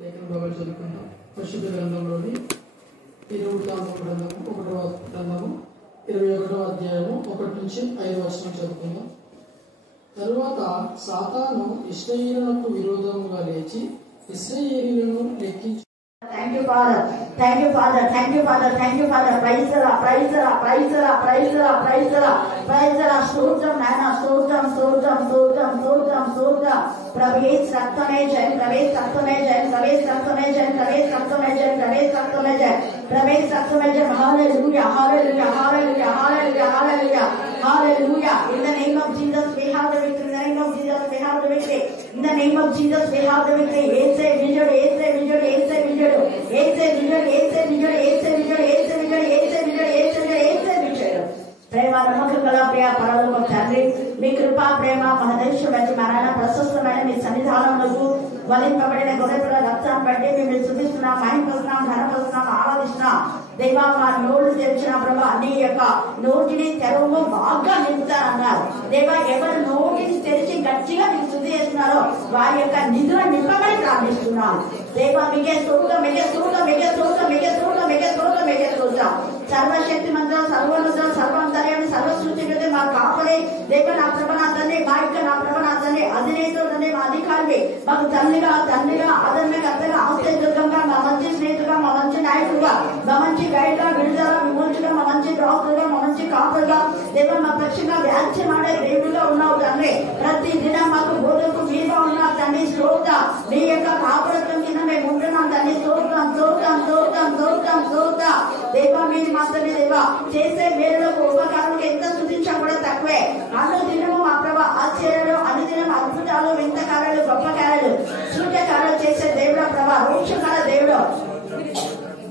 లేఖన భాగాలు చదువుకుందాం. పరిశుద్ధ గ్రంథంలోని 20వ గ్రంథము 1వ గ్రంథము 21వ అధ్యాయము 1 నుంచి 5 వచనం చదువుకుందాం. తరువాత సాతాను ఇశ్రాయేలునకు విరోధముగా లేచి ఇశ్రాయేలీయులను లెక్కించి Thank you, Father. Thank you, Father. Thank you, Father. Thank you, Father. Praise the Lord. Praise the Lord. Praise the Lord. Praise the Lord. Praise the Lord. Praise the Lord. Stotram, Nana. Stotram, Stotram, Stotram, Stotram, Stotram. Pravesh Raktame Jai. Pravesh Raktame Jai. Pravesh Raktame Jai. Pravesh Raktame Jai. Pravesh Raktame Jai. Pravesh Raktame Jai. Hallelujah. Hallelujah. Hallelujah. Hallelujah. Hallelujah. Hallelujah. In the name of Jesus, we have the victory. In the name of Jesus, we have the victory. In the name of Jesus, we have the victory. Ese vijay, ese vijay, ese vijay. Ese vijay, ese vijay, ese vijay, ese vijay, ese vijay, ese vijay, ese vijay. ప్రేమ నమ్మకం గల ప్రియ పరలోక తండ్రి, మీ కృపా ప్రేమ మహదైశ్వర్య మరణ ప్రశస్తమైన మీ సన్నిధానంలో వలింపబడిన గొర్రెపిల్ల రక్తాన్ని బట్టి మేము స్తుతిస్తున్నాం, మహిమపరుస్తున్నాం, ఘనపరుస్తున్నాం, ఆరాధిస్తున్నాం. దేవా, మా నోళ్ళు తెరిచిన ప్రభా నీ యొక్క నోటిని తెరవు బాగా నింపుతారన్నారు. దేవా, ఎవరు నోటిని తెరిచి గట్టిగా నీకు స్తుతి చేస్తున్నారో వారి యొక్క నిధుల నింపమని ప్రార్థిస్తున్నాం. దేవా, మిగే స్తోత్రం, మిగే స్తోత్రం, మిగే స్తోత్రం, మిగే స్తోత్రం, మిగే స్తోత్రం, మిగే స్తోత్రం. సర్వశక్తి మంత్రం, సర్వోన్నతం, సర్వంతర్యాన్ని, సర్వసృష్టికి మా కాపలే దేవ, నా ప్రభనాథాన్ని, మా యొక్క నా ప్రభనాథాన్ని, అధినేతని, మా అధికారిని, మాకు తండ్రిగా ఆదరణకర్తగా, ఆశ్చర్యంగా, మా మంచి స్నేహితుగా, మా మంచి నాయకుడుగా, మా మంచి గైడ్గా, విడుదల విమోచగా, మా మంచి డాక్టర్గా, మా మంచి కాపర్గా, దేవ మా పక్షంగా వ్యాఖ్యం ఆడే దేవుడుగా ఉన్నావు తండ్రి. ప్రతి దినం మాకు బోధకు మీరుగా ఉన్నావు తండ్రి. స్తోత్ర మీ యొక్క కాపురత్వం కింద మేము ఉంటున్నాం తండ్రి. స్తోత్రం, స్తోత్రం, స్తోత్రం, స్తోత్రం, స్తోత్ర. దేవ మీరు మాత్రమే దేవ చేసే మేలులకు ఉపకారాలకు ఎంత స్తుతించా కూడా తక్కువే. అనుదినము మా ప్రభా ఆశ్చర్యాలు, అనుదినం అద్భుతాలు, వింత కార్యాలు, గొప్ప కార్యాలు, సూర్యకార్యాలు చేసే దేవుడు ప్రభా, రోక్షకాల దేవుడు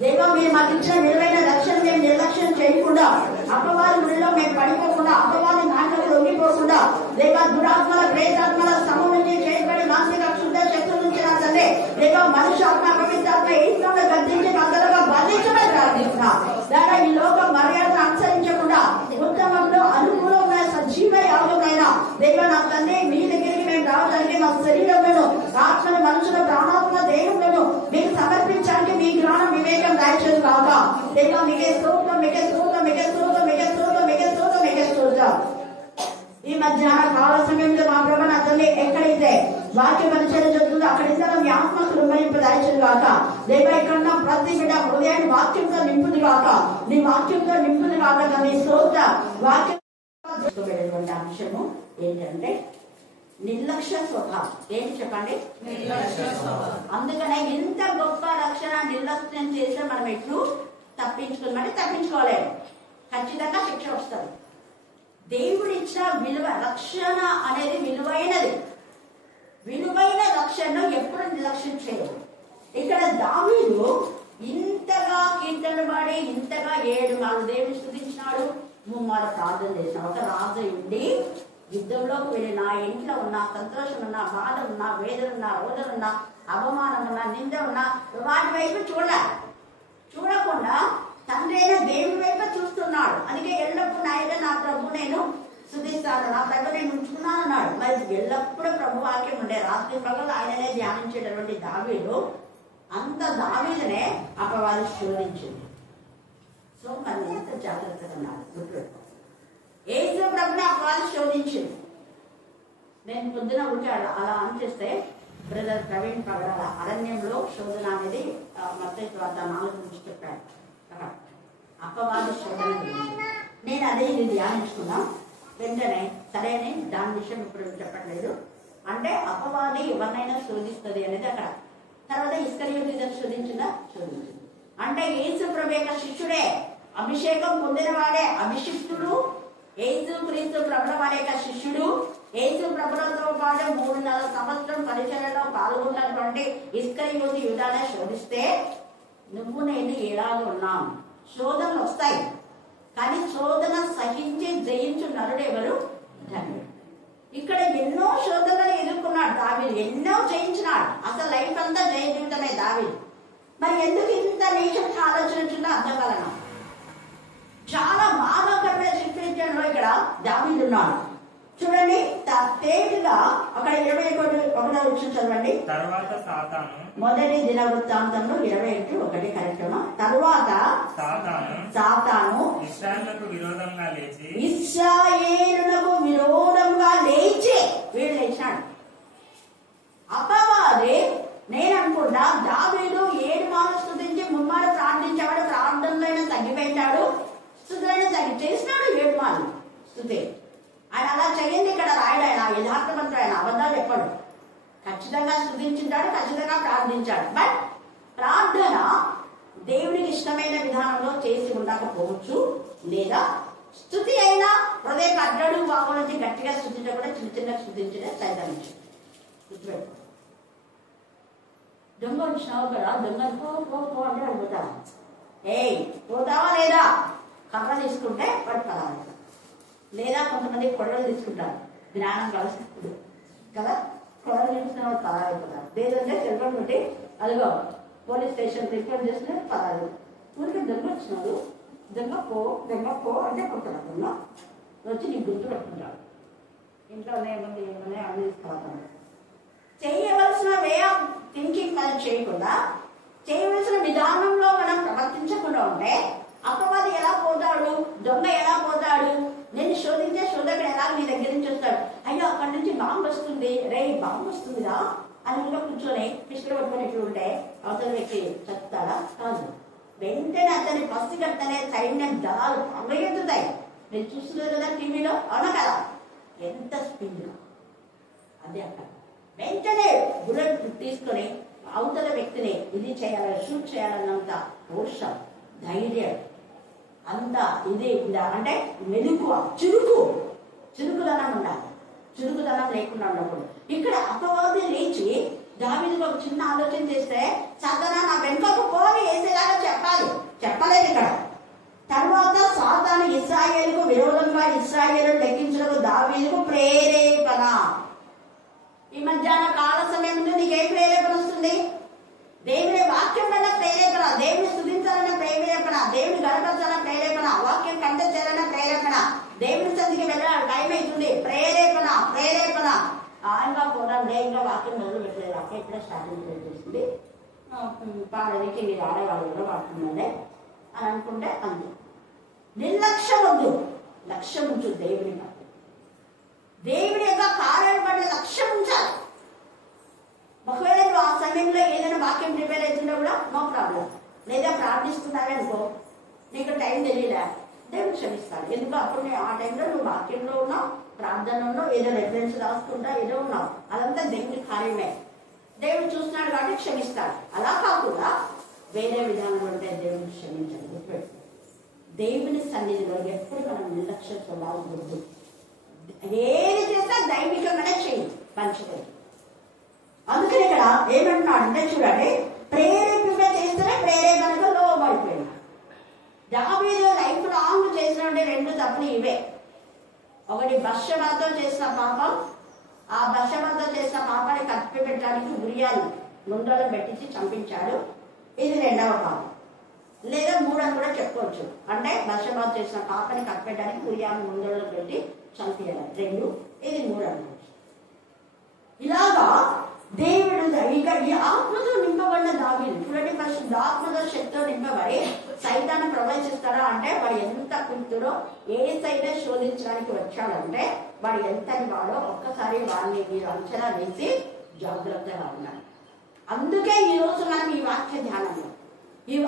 దేవ. మీరు మాకు ఇచ్చిన విలువైన రక్షణ మేము నిర్లక్ష్యం చేయకుండా, అపవాది గుడిలో మేము పడిపోకుండా, అపవాది నాటకు లొంగిపోకుండా, దేవ దురాత్మల ప్రేతాత్మల సమూహం నుంచి చేయబడి మానసిక క్షుద్ధ శక్తుల నుంచి నా తండ్రి దేవ మనుషాత్మ పవిత్రాత్మ ఏకంగా గద్దించి అందరూ బంధించమని ప్రార్థిస్తున్నా. దాని ఈ లోక మర్యాదను అనుసరించకుండా ఉత్తమంలో అనుకూలమైన సజీవ యాగమైన దేవ నా తండ్రి మీ దగ్గరికి మేము రావడానికి మా శరీరంలో ఆత్మను మనుషుల ప్రాణాత్మ దేహంలో మీకు సమర్పించడానికి మీ జ్ఞానం వివేకం దయచేది కాక. దేవ మిగే స్తోత్రం, మిగే స్తోత్రం, మిగే స్తోత్రం, మిగే స్తోత్రం, మిగే స్తోత్రం, మిగే స్తోత్రం. ఈ మధ్యాహ్న కాల సమయంలో మా ప్రభు నా తల్లి ఎక్కడైతే వాక్య పరిచయం జరుగుతుందో అక్కడైతే మీ ఆత్మకు రుమరింపు దయచేది కాక. దేవ ఇక్కడ ప్రతి బిడ్డ హృదయాన్ని వాక్యంతో నింపుది కాక, నీ వాక్యంతో నింపుది కాక. మీ స్తోత్ర వాక్యం అంశము ఏంటంటే నిర్లక్ష్య స్వభావం. ఏంటి చెప్పండి? అందుకనే ఇంత గొప్ప రక్షణ నిర్లక్ష్యం చేస్తే మనం ఎట్లు తప్పించుకోమంటే తప్పించుకోలేము. ఖచ్చితంగా శిక్ష వస్తుంది. దేవుడు ఇచ్చిన విలువ రక్షణ అనేది విలువైనది. విలువైన రక్షణను ఎప్పుడు నిర్లక్ష్యం చేయదు. ఇక్కడ దావీదు ఇంతగా కీర్తనలు పాడి ఇంతగా 7 మార్లు దేవుని స్తుతించినాడు, 3 మార్లు ప్రార్థన చేసినాడు. ఒక రాజు ఉండి యుద్ధంలోకి వెళ్ళి నా ఇంట్లో ఉన్న సంతోషం ఉన్నా, బాధ ఉన్నా, వేదన ఉన్నా, రోదన ఉన్నా, అవమానం ఉన్నా, నింద ఉన్నా వాటి వైపు చూడకుండా తండ్రి అయిన దేవుని వైపు చూస్తున్నాడు. అందుకే ఎల్లప్పుడూ నాయన నా ప్రభు నేను స్తుతిస్తాను, నా ప్రభు నేను ఉంచుకున్నాను అన్నాడు. మరి ఎల్లప్పుడూ ప్రభు వాక్యం ఉండే రాత్రి పగలు ఆయననే ధ్యానించేటటువంటి దావీదు అంత దావీదునే అపవాది శోధించింది. సో మనం ఎంత జాగ్రత్తగా ఉన్నారు గుర్తుపెట్టుకో. ఏసు ప్రభుని అపవాది శోధించింది. నేను పొద్దున ఉంటే అలా అనిపిస్తే బ్రదర్ ప్రవీణ్ పగడాల అరణ్యంలో శోధన అనేది మత్తయి వార్త 4 నుంచి చెప్పాడు. అపవాది శోధన గురించి నేను అదే ఇది ధ్యానించుకున్నా. వెంటనే సరైన దాని విషయం ఇప్పుడు చెప్పట్లేదు. అంటే అపవాది ఎవరినైనా శోధిస్తుంది అనేది అక్కడ. తర్వాత ఇస్కరియోతు శోధించింది. అంటే యేసు ప్రభు యొక్క శిష్యుడే, అభిషేకం పొందిన వాడే, అభిషిక్తుడు యేసు క్రీస్తు ప్రభుల వారి యొక్క శిష్యుడు. యేసు ప్రభులతో పాటు 3.5 సంవత్సరం పరిచర్యలో పాల్గొన్నటువంటి ఇస్కరియోతు యూదానే శోధిస్తే నువ్వు నేను ఎలాగ ఉన్నాం. శోధనలు వస్తాయి, కానీ శోధన సహించి జయించు నరుడు ఎవరు? ధన్యుడు. ఇక్కడ ఎన్నో శోధనలు ఎదుర్కొన్నాడు దావీదు, ఎన్నో జయించినాడు. అసలు లైఫ్ అంతా జయ జీవితమే దావీదు. మరి ఎందుకు ఇంత నీచంగా ఆలోచించిందో అర్థం కలనా. చాలా బాధాకరమైన సిచ్యువేషన్ లో ఇక్కడ దావీదు ఉన్నాడు. చూడండి తేటగా అక్కడ 21 చదవండి. తర్వాత సాతాను, మొదటి దినవృత్తాంతంలో 21 కరెక్ట్. తరువాత సాతాను ఇశ్రాయేలునకు విరోధంగా లేచి వీడు లేచాడు. అపవాది నేను అనుకుంటా దావీదు 7 మార్లు స్తుతించి 3 మార్లు ప్రార్థించాడు. ప్రార్థనలో తగ్గిపోయింటాడు, స్తుతులైనా తగ్గి చేసినాడు 7 మార్లు స్తుతి. ఆయన అలా చేయండి ఇక్కడ రాయడు. ఆయన యథార్థవంతుడు, ఆయన అబద్ధాలు చెప్పాడు. ఖచ్చితంగా స్తుతించాడు, ఖచ్చితంగా ప్రార్థించాడు. బట్ ప్రార్థన దేవునికి ఇష్టమైన విధానంలో చేసి ఉండకపోవచ్చు. లేదా స్తుతి అయినా హృదయ కడ్డడు బాగున్నది గట్టిగా స్తుతించకుండా చిన్న చిన్న స్తుతించడే సైతానికి గుర్తుపెట్టు. దొంగ వచ్చినావు కదా, దొంగలు పో అంటే అడుగుతాను. పోతావా లేదా? కర్ర తీసుకుంటే పడుకోవాలి. లేదా కొంతమంది కొడవలు తీసుకుంటారు, జ్ఞానం కలిసి కదా. కొడవలు తీసుకున్న పదాలు అయిపోతారు. లేదంటే సెల్ఫోన్ పెట్టి అదిగో పోలీస్ స్టేషన్ రిపోర్ట్ చేస్తే పదాలు. ఊరికి దొంగ వచ్చినాడు, దొంగ పో అంటే కొడతాడు. దొంగ వచ్చి నీకు గుర్తు పెట్టుకుంటాడు. ఇంట్లో ఏముంది ఏమన్నా అన్ని తీసుకురాతాడు. చేయవలసిన వే ఆఫ్ థింకింగ్ మనం చేయకుండా, చేయవలసిన విధానంలో మనం ప్రవర్తించకుండా ఉంటే అపవాది ఎలా పోతాడు, దొంగ ఎలా పోతాడు, నేను శోధించే శోధకుడు ఎలా మీ దగ్గర నుంచి వస్తాడు. అయ్యో అక్కడి నుంచి బాంబు వస్తుంది, బాంబు వస్తుందిరా అని ఇంకా కూర్చొని పిస్టల్ పట్టుకొని ఇట్లు ఉంటే అవతల వ్యక్తి చెప్తాడా? కాదు. వెంటనే అతని పసిగట్టనే సైన్యం దళాలు పరిగెత్తుతాయి. మీరు చూస్తున్నారు కదా టీవీలో, అవునా కదా? ఎంత స్పీడ్. అదే అక్కడ వెంటనే బుల్లెట్ తీసుకొని అవతల వ్యక్తిని ఇది చేయాలని షూట్ చేయాలన్నంత రోషం, ధైర్యం, అంత ఇది అంటే మెలుకువ, చురుకుదనం ఉండాలి. చురుకుదనం లేకుండా ఉన్నప్పుడు ఇక్కడ అపవాది లేచి దావీదుకు ఒక చిన్న ఆలోచన చేస్తే సాతానా నా వెనుకకు పోని వేసేలాగా చెప్పలేదు ఇక్కడ. తర్వాత సాతాను ఇశ్రాయేలుకు విరోధంగా ఇశ్రాయేలు లెక్కించడం దావీదుకు ప్రేరేపణ. ఈ మధ్యాహ్న కాల సమయంలో నీకేం ప్రేరేపణ వస్తుంది? దేవుని వాక్యం వల్ల ప్రేరేపణ, దేవుని స్తుతించాలన్న ప్రేరేపణ, దేవుని గణపరచాలన్న ప్రేరేపణ, వాక్యం కంటే చేయాలన్న ప్రేరేపణ, దేవుని సన్నిధికి వెళ్ళాలి టైం అవుతుంది ప్రేరేపణ. ఆయనగా పోరాడే ఇంకా వాక్యం మొదలు పెట్టలేదు. అక్కడ ఇప్పుడే స్టార్టింగ్ చేసింది పాడడానికి మీరు ఆడేవాళ్ళు కూడా వాడుతుందండి అని అనుకుంటే అందు నిర్లక్ష్యం వద్దు, లక్ష్యం ఉంచు. దేవుని యొక్క కార్యాలు పడిన లక్ష్యం ఉంచాలి. ఒకవేళ నువ్వు ఆ సమయంలో ఏదైనా వాక్యం ప్రిపేర్ అవుతుందో కూడా నో ప్రాబ్లం. లేదా ప్రార్థిస్తున్నావనుకో, నీకు టైం తెలియదా, దేవుడు క్షమిస్తాడు. ఎందుకు అప్పుడు ఆ టైంలో నువ్వు వాక్యంలో ఉన్నావు, ప్రార్థనలో ఉన్నావు, ఏదో రెఫరెన్స్ రాసుకుంటా ఏదో ఉన్నావు. అదంతా దేవుడి కార్యమే. దేవుడు చూస్తున్నాడు కాబట్టి క్షమిస్తాడు. అలా కాకుండా వేరే విధానం ఉంటే దేవుడిని క్షమించండి. దేవుని సన్నిధిలో ఎప్పుడు మనం నిర్లక్ష్యం స్వభావం వద్దు. ఏది చేసినా దైవికంగానే చేయండి, పంచుకోండి. అందుకని ఇక్కడ ఏమంటున్నాడు అంటే చూడండి, ప్రేరేపణ చేస్తేనే ప్రేరేపణకు లోబడిపోయినా. దావీదు లైఫ్ లాంగ్ చేసినటువంటి 2 తప్పులు ఇవే. ఒకటి బత్షెబతో చేసిన పాపం, ఆ బత్షెబతో చేసిన పాపాన్ని కప్పి పెట్టడానికి ఉరియాను ముందలు పెట్టించి చంపించాడు. ఇది 2వ పాపం, లేదా 3 అని కూడా చెప్పుకోవచ్చు. అంటే బత్షెబతో చేసిన పాపాన్ని కప్పెట్టడానికి ఉరియాను ముందలు పెట్టి చంపించాడు 2. ఇది 3 అనుకోవచ్చు. ఇలాగా దేవుడు ఇక ఈ ఆత్మతో నింపబడిన దావీదు చూడండి, ఫస్ట్ ఆత్మతో శక్తితో నింపబడి సైతాన్ని ప్రవేశిస్తాడా అంటే వాడు ఎంత కుంటుడో, ఏ సైతం శోధించడానికి వచ్చాడంటే వాడు ఎంతని వాడో ఒక్కసారి వాడిని మీరు అంచనా వేసి జాగ్రత్తగా ఉన్నారు. అందుకే ఈరోజు మనం ఈ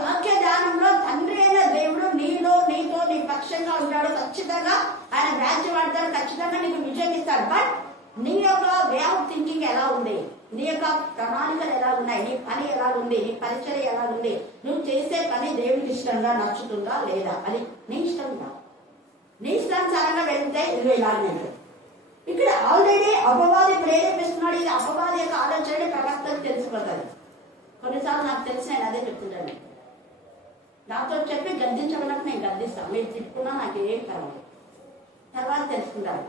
వాక్య ధ్యానంలో తండ్రి అయిన దేవుడు నీతో నీ పక్షంగా ఉంటాడు. ఖచ్చితంగా ఆయన వ్యాజ్యం వాడతాడు, ఖచ్చితంగా నీకు విజయం ఇస్తాడు. బట్ నీ యొక్క వే ఆఫ్ థింకింగ్ ఎలా ఉంది, నీ యొక్క ప్రణాళికలు ఎలా ఉన్నాయి, నీ పని ఎలా ఉంది, నీ పరిచయం ఎలా ఉంది, నువ్వు చేసే పని దేవునికి ఇష్టంగా నచ్చుతుందా లేదా, అది నీ ఇష్టంగా నీ ఇష్టానుసారంగా వెళ్తే నువ్వు ఇలాగే. ఇక్కడ ఆల్రెడీ అపవాది ప్రేరేపిస్తున్నాడు. ఇది అపవాది యొక్క ఆలోచన ప్రవక్తకు తెలిసిపోతుంది. కొన్నిసార్లు నాకు తెలిసి నేను అదే చెప్తుంటాను. నాతో చెప్పి గద్దించమన్నప్పుడు నేను గద్దిస్తాను, మీరు తిట్టుకున్నా నాకు ఏం పర్వాలేదు. తర్వాత తెలుసుకుంటాను,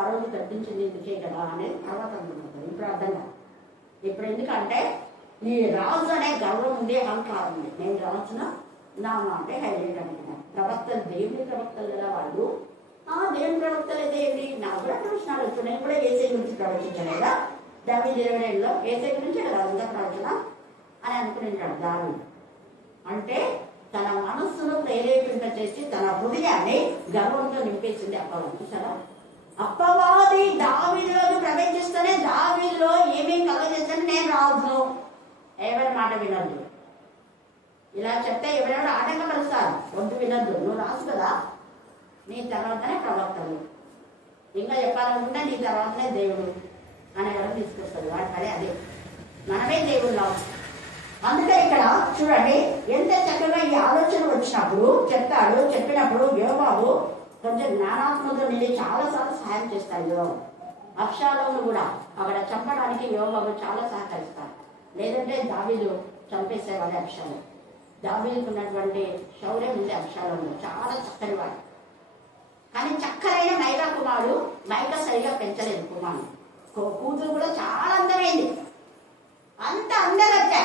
ఆ రోజు గద్దించింది ఎందుకే కదా అనేది తర్వాత అనుకుంటాను. ఇప్పుడు అర్థం కాదు. ఇప్పుడు ఎందుకంటే నీ రాజు అనే గర్వం ఉంది, అహంకారం ఉంది. నేను రాజున నా అంటే హైలైట్ అనుకున్నాను. ప్రవక్తలు దేవుని ప్రవక్తలు కదా వాళ్ళు, దేవుని ప్రవక్తలు అయితే ఏంటి, నాకు కూడా ప్రవచనాలు వచ్చు, నేను కూడా ఏసై గురించి ప్రవచించాను కదా, దావీదు 22లో ఏసై గురించే కదా అంతా ప్రవచన అని అనుకునింటాడు దావీదు. అంటే తన మనస్సును ప్రేరేపింప చేసి తన హృదయాన్ని గర్వంతో నింపేసింది అపవాది. చూసారా, అపవాది దావీదులోకి ప్రవేశిస్తేనే దావీదులో ఏమేమి కలగజేస్తాను, నేను రాజు, ఎవరి మాట వినద్దు, ఇలా చెప్తే ఎవరెవరు ఆటంకపరుస్తారు, వద్దు వినద్దు, నువ్వు రాసు కదా, నీ తర్వాతనే ప్రవక్తలు, ఇంకా చెప్పాలనుకుంటే నీ తర్వాతనే దేవుడు అనే వాళ్ళని తీసుకొస్తారు. వాడి పని అదే, మనమే దేవుళ్ళం. అందుకే ఇక్కడ చూడండి ఎంత చక్కగా ఈ ఆలోచన వచ్చినప్పుడు చెప్తాడు. చెప్పినప్పుడు యోబాబు కొంచెం జ్ఞానాత్మతో నిండి చాలాసార్లు సహాయం చేస్తాడు. యోబాబు అబ్షాలోను కూడా అక్కడ చంపడానికి యోబాబు చాలా సహకరిస్తాడు. లేదంటే దావీదు చంపేసేవాడే అబ్షాలో. దావీదుకు ఉన్నటువంటి శౌర్యం ఉంది అబ్షాలోను, చాలా చక్కని వాడు. కానీ చక్కరైన మైకా కుమారుడు మైకా సరిగా పెంచలేదు కుమారుడు. కూతురు కూడా చాలా అందమైంది. అంత అందగత్తే,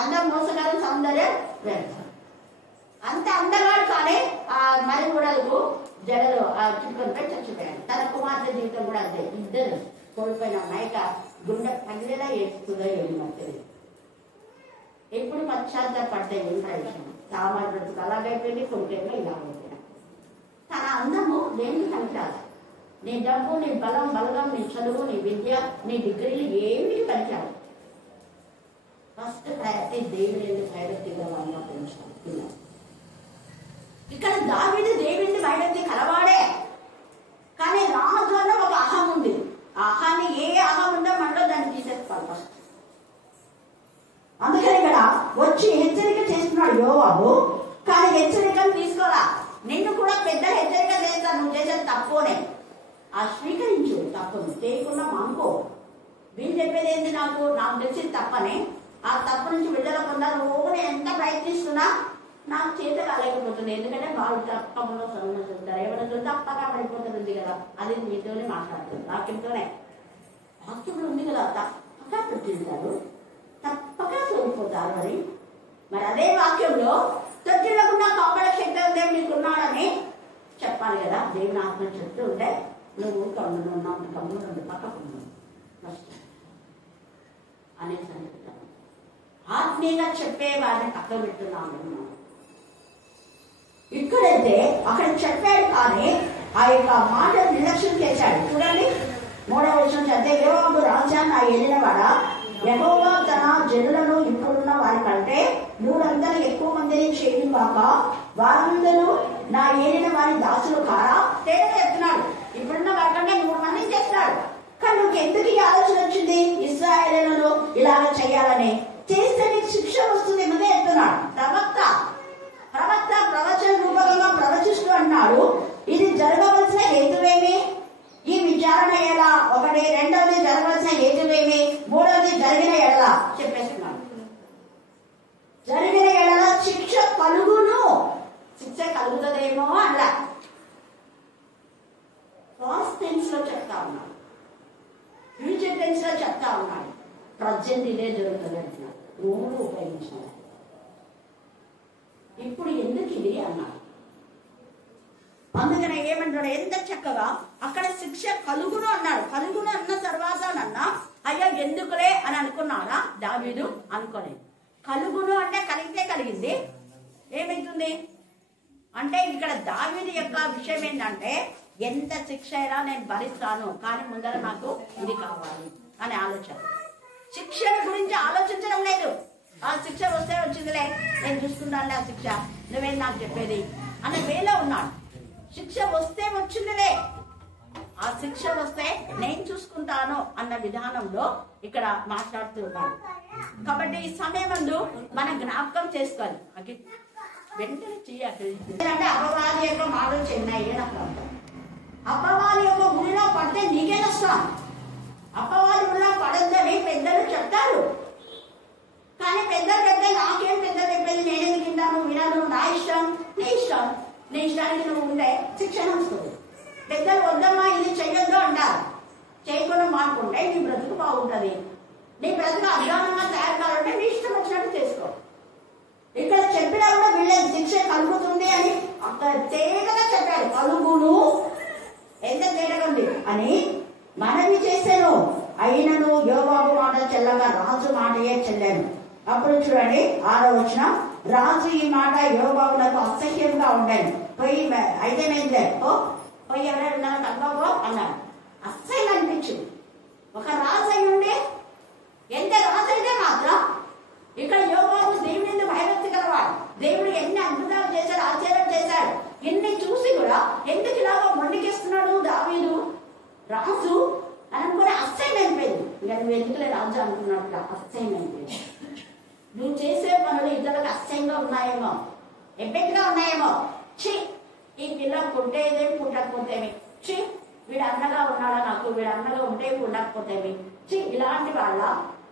అందం మోసగారు, సౌందర్యం వెళ్తారు. అంత అందగాడు కానీ మరి కూడా జడలు చుట్టుకొనిపై చచ్చిపోయాడు. తన కుమార్తె జీవితం కూడా అంతే. ఇద్దరు కోల్పోయిన మైకా గుండె పల్లెలా ఏడుస్తుందో ఏమో తెలియదు. ఎప్పుడు పశ్చాత్తాపడితే ఏం ప్రయోజనం, సామాన్య బ్రతుకు అలాగైపోయింది, కొడుకేమో ఇలా అయిపోయింది. తన అందము దేనికి పనికిరాదు. నీ డబ్బు, నీ బలం, బలగం, నీ చదువు, నీ విద్య, నీ డిగ్రీలు ఏమీ పనికిరాదు. ఫస్ట్ ప్రయారిటీ దేవుని ఎందుకు భయభక్తిగా వాళ్ళ పెంచాలి. ఇక్కడ దావీదు దేవుని భయభక్తి కలవాడే, కానీ రాజు అన్న ఒక అహం ఉంది. ఆ అహాన్ని ఏ అహం ఉందో మనలో దాన్ని తీసేసుకోవాలి ఫస్ట్. అందుకని ఇక్కడ వచ్చి హెచ్చరిక చేస్తున్నాడు యోవాబు, కానీ హెచ్చరికను తీసుకోవాలా. నిన్ను కూడా పెద్ద హెచ్చరిక చేస్తాను, నువ్వు చేసేది తప్పునే, ఆ స్వీకరించు, తప్పును చేయకుండా మానుకో. వీళ్ళు చెప్పేది ఏంటి, నాకు తెలిసి తప్పనే, ఆ తప్పు నుంచి విడుదల పొందాలి. నువ్వు ఎంత ప్రయత్నిస్తున్నా నాకు చేత కాలేకపోతుంది. ఎందుకంటే వాళ్ళు తప్పకుండా సంబంధించుంటారు, ఏమైనా తప్పగా పడిపోతుంది కదా, అది మీతోనే మాట్లాడుతుంది. వాక్యంతోనే, వాక్యంలో ఉంది కదా, తప్పగా పెట్టింటారు, తప్పగా సోలిపోతారు. మరి అదే వాక్యంలో తొట్టిల్లకుండా కాపాడే శక్తి ఉందే నీకున్నాడని చెప్పాలి కదా. దేవుని ఆత్మ చెప్తూ ఉంటే నువ్వు కమ్మునున్నావు, కమ్మునుండు, పక్కకున్నావు అనేసి అనుకుంటాను. ఆత్మీయంగా చెప్పే వారిని పక్క పెడుతున్నాను. ఇక్కడైతే అక్కడ చెప్పాడు కానీ ఆ యొక్క మాట నిర్లక్ష్యం చేశాడు. చూడండి 3వ వచనం చదివితే, యోవాబు రాజా నా ఏలినవాడా, యెహోవా తన జనులను ఇప్పుడున్న వారి కంటే 300 ఎక్కువ మందిని చేయనుగాక, వారందరూ నా ఏలిన వారి దాసులు కారా. తేడా చెప్తున్నాడు, ఇప్పుడున్న వారి కంటే 3 మందిని చేస్తాడు. కానీ నువ్వు ఎందుకు ఈ ఆలోచన వచ్చింది, ఇశ్రాయేలును ఇలాగ చేయాలని? చేస్తే నీకు శిక్ష వస్తుంది ముందే చెప్తున్నాడు. ప్రవక్త ప్రవచన రూపంగా ప్రవచిస్తూ అన్నాడు. ఇది జరగవలసిన హేతువేమి, ఈ విచారణ ఎలా, ఒకటి, రెండవది జరగవలసిన హేతువేమి, మూడవది జరిగిన ఎలా చెప్పేస్తున్నాడు. జరిగిన ఎడల శిక్ష కలుగును, శిక్ష కలుగుతుందేమో అలా పాస్ట్ టెన్స్ లో చెప్తా ఉన్నాడు, ఫ్యూచర్ టెన్స్ లో చెప్తా ఉన్నాడు. ప్రజెంట్ ఇదే జరుగుతుంది అంటున్నాడు, మూడు ఉపయోగించాలి. ఇప్పుడు ఎందుకు ఇది అన్నాడు. అందుకనే ఏమంటాడు, ఎంత చక్కగా అక్కడ శిక్ష కలుగును అన్నాడు. కలుగును అన్న తర్వాత నన్నా అయ్యా ఎందుకులే అని అనుకున్నాడా దావీదు? అనుకోలేదు. కలుగును అంటే కలిగితే కలిగింది, ఏమైతుంది అంటే ఇక్కడ దావీదు యొక్క విషయం ఏంటంటే, ఎంత శిక్ష అయినా నేను భరిస్తాను, కానీ ముందర నాకు ఇది కావాలి అనే ఆలోచన. శిక్షణ గురించి ఆలోచించడం లేదు. ఆ శిక్ష వస్తే వచ్చిందిలే, నేను చూసుకుంటానులే ఆ శిక్ష, నువ్వేం నాకు చెప్పేది అనే వేలో ఉన్నాడు. శిక్ష వస్తే వచ్చిందిలే, ఆ శిక్ష వస్తే నేను చూసుకుంటాను అన్న విధానంలో ఇక్కడ మాట్లాడుతూ ఉన్నాడు. కాబట్టి ఈ సమయం మన జ్ఞాపకం చేసుకోవాలి. వెంటనే చేయాలి. అపవాది యొక్క మాటలు చెన్నాయి. అపవాది యొక్క ఊరిలో పడితే నీకే నష్టం. అపవాది ఊరిలో పడొద్దని పెద్దలు చెప్తారు, కానీ పెద్దలు చెప్తే నాకేం పెద్దలు చెప్పేది, నేనేది తింటాను వినను, నా ఇష్టం నీ ఇష్టం, నీ ఇష్టానికి నువ్వు ఉంటే శిక్షణ వస్తుంది. పెద్దలు వద్దమ్మా ఇది చెయ్యొద్దు అంటారు, చేయకుండా మానుకుంటే నీ బ్రతుకు బాగుంటుంది. నీ బ్రతుకు అజ్ఞానంగా తయారు కావాలంటే నీ ఇష్టం వచ్చినట్టు చేసుకో. ఇక్కడ చెప్పినా కూడా వీళ్ళ శిక్ష కలుగుతుంది అని అక్కడ తేటగా చెప్పాడు. కలుగును అని మనవి చేశాను. అయినను యోవాబు మాట చెల్లగా రాజు మాటయే చెల్లాను. అప్పుడు చూడండి 6వ వచనం, రాజు ఈ మాట యోవాబులకు అసహ్యంగా ఉండాను. పోయి అయితే నేను పోయి ఎవరైనా కలవబో అన్నాడు. అసహ్యం అనిపించింది. ఒక రాజు అయి ఉండే, ఎంత రాజు అయితే మాత్రం ఇక్కడ యోవాబు దేవుని భయభక్తి గలవాడు. దేవుడు ఎన్ని అద్భుతాలు చేశాడు, ఆశ్చర్యం చేశాడు. ఎన్ని చూసి కూడా ఎందుకు ఇలాగో మొండికేస్తున్నాడు దావీదు రాజు అని కూడా అసహ్యం అయిపోయింది. ఇక నువ్వు ఎందుకులే రాజు అనుకున్నట్టు అసహ్యం అయిపోయింది. నువ్వు చేసే పనులు ఇతరులకు అసహ్యంగా ఉన్నాయేమో, ఎఫెక్ట్గా ఉన్నాయేమో. ఛీ, ఈ పిల్ల పుట్టేదేమి పుట్టకపోతేమి, ఛీ వీడు అన్నగా ఉన్నాడా నాకు, వీడు అన్నగా ఉంటే ఉండకపోతేమి, ఛీ ఇలాంటి వాళ్ళ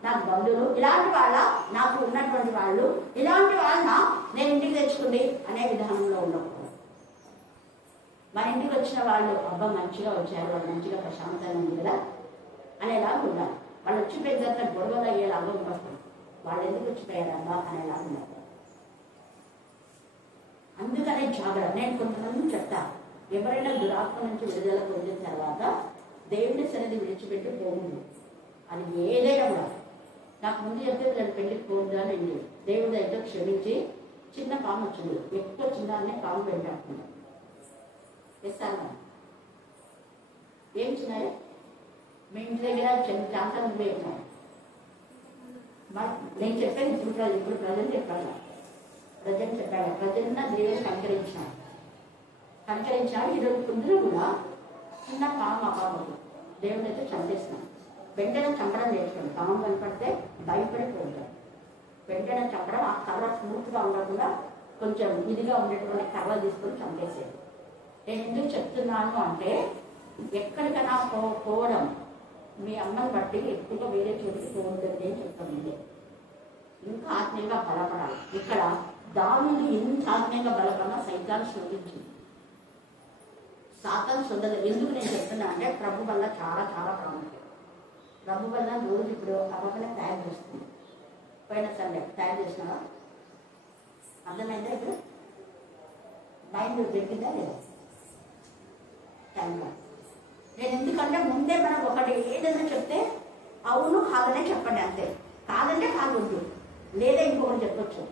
నాకు బంధువులు, ఇలాంటి వాళ్ళ నాకు ఉన్నటువంటి వాళ్ళు, ఇలాంటి వాళ్ళ నేను ఇంటికి తెచ్చుకుంది అనే విధానంలో ఉండకూడదు. మన ఇంటికి వచ్చిన వాళ్ళు అబ్బా మంచిగా వచ్చారు, వాళ్ళు మంచిగా ప్రశాంతంగా ఉంది కదా అనేలాగా ఉండాలి. వాళ్ళు వచ్చిపోయిన తర్వాత గొడవలు అయ్యేలాగా ఉండకూడదు. వాళ్ళు ఎందుకు వచ్చిపోయారబ్బా అనేలాగా ఉండాలి. అందుకనే జాగ్రత్త. నేను కొంతమంది చెప్తా, ఎవరైనా దురాత్మ నుంచి విడుదల పొందిన తర్వాత దేవుని సన్నిధి విడిచిపెట్టి పోకూడదు. అది ఏదైనా కూడా. నాకు ముందు చెప్తే వీళ్ళని పెళ్లికి పోవద్దు అని అండి. దేవుడి దగ్గర క్షమించి చిన్న పాము వచ్చింది, ఎక్కువ చిన్ననే పాము పెట్టాడుతుంది. ఇస్తాను ఏం చిన్నారే మీ ఇంటి దగ్గర ప్రాంతం వేయకున్నాను. నేను చెప్పాను ఇప్పుడు ప్రజెంట్ చెప్పాను. ప్రజెంట్ చెప్పాడు, ప్రజెంట్ దేవుని కనికరించాడు. ఈరోజు పొద్దున కూడా చిన్న పాము అపాపడు దేవుని అయితే చంపేస్తున్నాను. వెంటనే చంపడం నేర్చుకోండి. పాము కనపడితే భయపడిపోతాడు. వెంటనే చంపడం, ఆ కర్ర స్మూత్గా ఉండకుండా కొంచెం ఇదిగా ఉండేటువంటి కర్ర తీసుకొని చంపేసేది. నేను ఎందుకు చెప్తున్నాను అంటే, ఎక్కడికైనా పోవడం మీ అమ్మని బట్టి ఎక్కువగా వేరే చోటుకి పోవద్దని నేను చెప్తాను. ఇంకా ఆత్మీయంగా బలపడాలి. ఇక్కడ దావీదు ఎంత ఆత్మీయంగా బలపడినా సైతాన్ని శోధించింది. సాతాను శోధన ఎందుకు నేను చెప్తున్నా అంటే, ప్రభు వల్ల చాలా చాలా ప్రాముఖ్యం. ప్రభు వల్ల రోజు ఇప్పుడు అవ్వకనే తయారు చేస్తుంది. పోయిన సండే తయారు చేసినా అర్థమైందా? ఇప్పుడు మైండ్ పెట్టిందా లేదా టైంలో? నేను ఎందుకంటే ముందే మనకు ఒకటి ఏదైనా చెప్తే అవును కాదనే చెప్పండి, అంతే. కాదంటే కాదు, లేదా ఇంకొకటి చెప్పొచ్చు.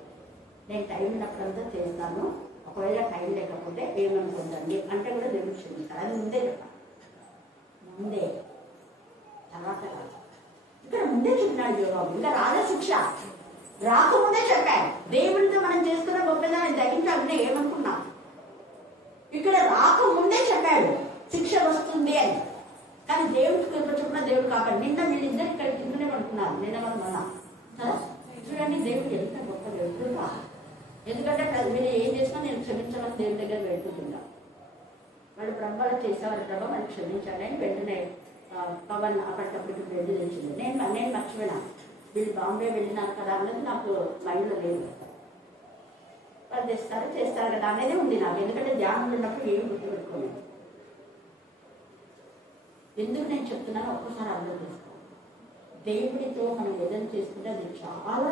నేను టైం ఉన్నప్పుడంతా చేస్తాను, ఒకవేళ టైం లేకపోతే ఏమనుకుందండి అంటే కూడా దేవుడు క్షమిస్తాడు. అది ముందే చెప్పాలి, ముందే. తర్వాత ఇక్కడ ముందే చెప్పినాడు యోగాబు. ఇంకా రాలే శిక్ష రాకముందే చెప్పాడు. దేవుడితో మనం చేసుకున్న గొప్పదాన్ని దహించాలంటే ఏమనుకున్నాం? ఇక్కడ రాకముందే చెప్పాడు శిక్ష వస్తుంది అని. కానీ దేవుడికి చెప్పిన దేవుడు కాబట్టి నిన్న వీళ్ళిద్దరు ఇక్కడ తింటూనే పడుతున్నారు. నిన్న మనం మన చూడండి, దేవుడు ఎంత గొప్ప దేవుడు. ఎందుకంటే మీరు ఏం చేసినా నేను క్షమించమని దేవుడి దగ్గర పెట్టుకుంటున్నా. వాళ్ళు ప్రభావం చేసేవారు, ప్రభావం వాళ్ళు క్షమించాలి అని వెంటనే పవన్ అప్పటికప్పుడు వెళ్ళి తెచ్చింది. నేను మర్చిపోయినా, వీళ్ళు బాంబే వెళ్ళినారు కదా అన్నది నాకు మైండ్లో లేదు. వాళ్ళు చేస్తారు కదా అనేది ఉంది నాకు. ఎందుకంటే ధ్యానం ఉన్నప్పుడు ఏమి గుర్తుపెట్టుకోలేదు. ఎందుకు నేను చెప్తున్నాను ఒక్కసారి అర్థం చేసుకోవాలి. దేవుడితో మనం ఏదైనా చేసుకుంటే అది చాలా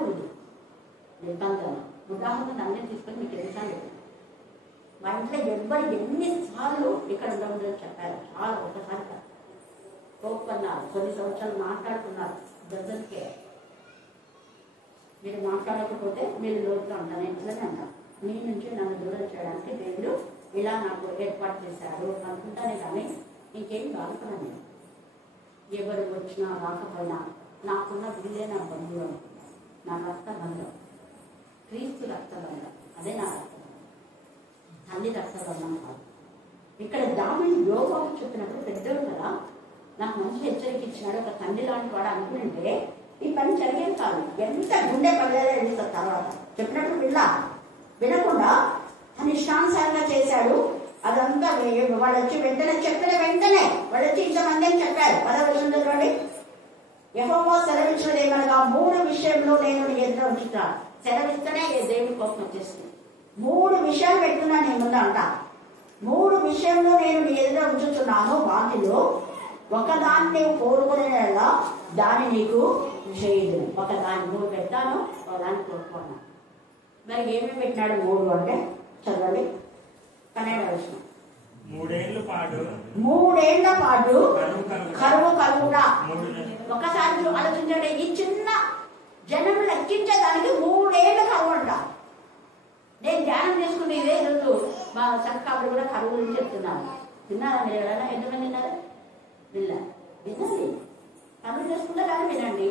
నిబంధన. ఉదాహరణ అన్నీ తీసుకొని మీకు ఎన్నిసార్లు మా ఇంట్లో ఎవ్వరు ఎన్నిసార్లు ఇక్కడ ఉండడం చెప్పారు. చాలా ఒకసారి కోరుకున్నారు, కొన్ని సంవత్సరాలు మాట్లాడుకున్నారు. దర్శనకే మీరు మాట్లాడకపోతే మీరు లోతుగా ఉంటాను ఇంట్లోనే అంటారు. మీ నుంచి నన్ను దూరం చేయడానికి దేవుడు ఇలా నాకు ఏర్పాటు చేశారు అనుకుంటానే కానీ ఇంకేం బాధపడను. ఎవరు వచ్చినా రాకపోయినా నాకున్న వీళ్ళే నా బంధువు అనుకున్నాను. నా రక్త బంధం, క్రీస్తు రక్త బంధం, అదే నా రక్త బంధం, తల్లి రక్త బంధం కాదు. ఇక్కడ దావీదు యోగాబు చెప్పినప్పుడు పెద్దలు కదా నాకు మంచి హెచ్చరిక ఇచ్చినాడు, ఒక తండ్రి లాంటి వాడు అనుకుంటే ఈ పని జరిగేది కాదు. ఎంత గుండె పడలేదు తర్వాత చెప్పినప్పుడు వినకుండా తన ఇష్టానుసారంగా చేశాడు. అదంతా వాళ్ళు వచ్చి వెంటనే వెంటనే వాళ్ళు వచ్చి ఇంతమంది అని చెప్పారు. 10వ వచనంలోని యెహోవా సెలవిచ్చినదేమనగా 3 విషయంలో నేను నీ ఎదుట ఉంచుతాను. సెలవిస్తేనే దేవుడి కోపం వచ్చేస్తుంది. 3 విషయాలు పెట్టుకున్నా నేను ముందు అంట. 3 విషయంలో నేను నీ ఎదుట ఉంచుతున్నాను, వాటిలో ఒకదాన్ని కోరుకునేలా దాన్ని నీకు చేయదు. ఒకదాన్ని 3 పెట్టాను, ఒకదాన్ని కోరుకున్నాను. మరి ఏమేమి పెట్టినాడు 3 అంటే చదవండి. 12వ వచనం. 3 ఏళ్ల పాటు కరువు కలుగుడా. ఒకసారి ఆలోచించండి, ఈ చిన్న జనం లెక్కించేదానికి 3 ఏళ్ళ కరువు అంట. నేను ధ్యానం చేసుకుని ఇదే రోజు మా సంఘాలు కూడా కరువు గురించి చెప్తున్నాను. విన్నారా మీరు? ఎవరైనా ఎంతమంది విన్నారా? వినండి, కరువు చేసుకుంటే కానీ వినండి.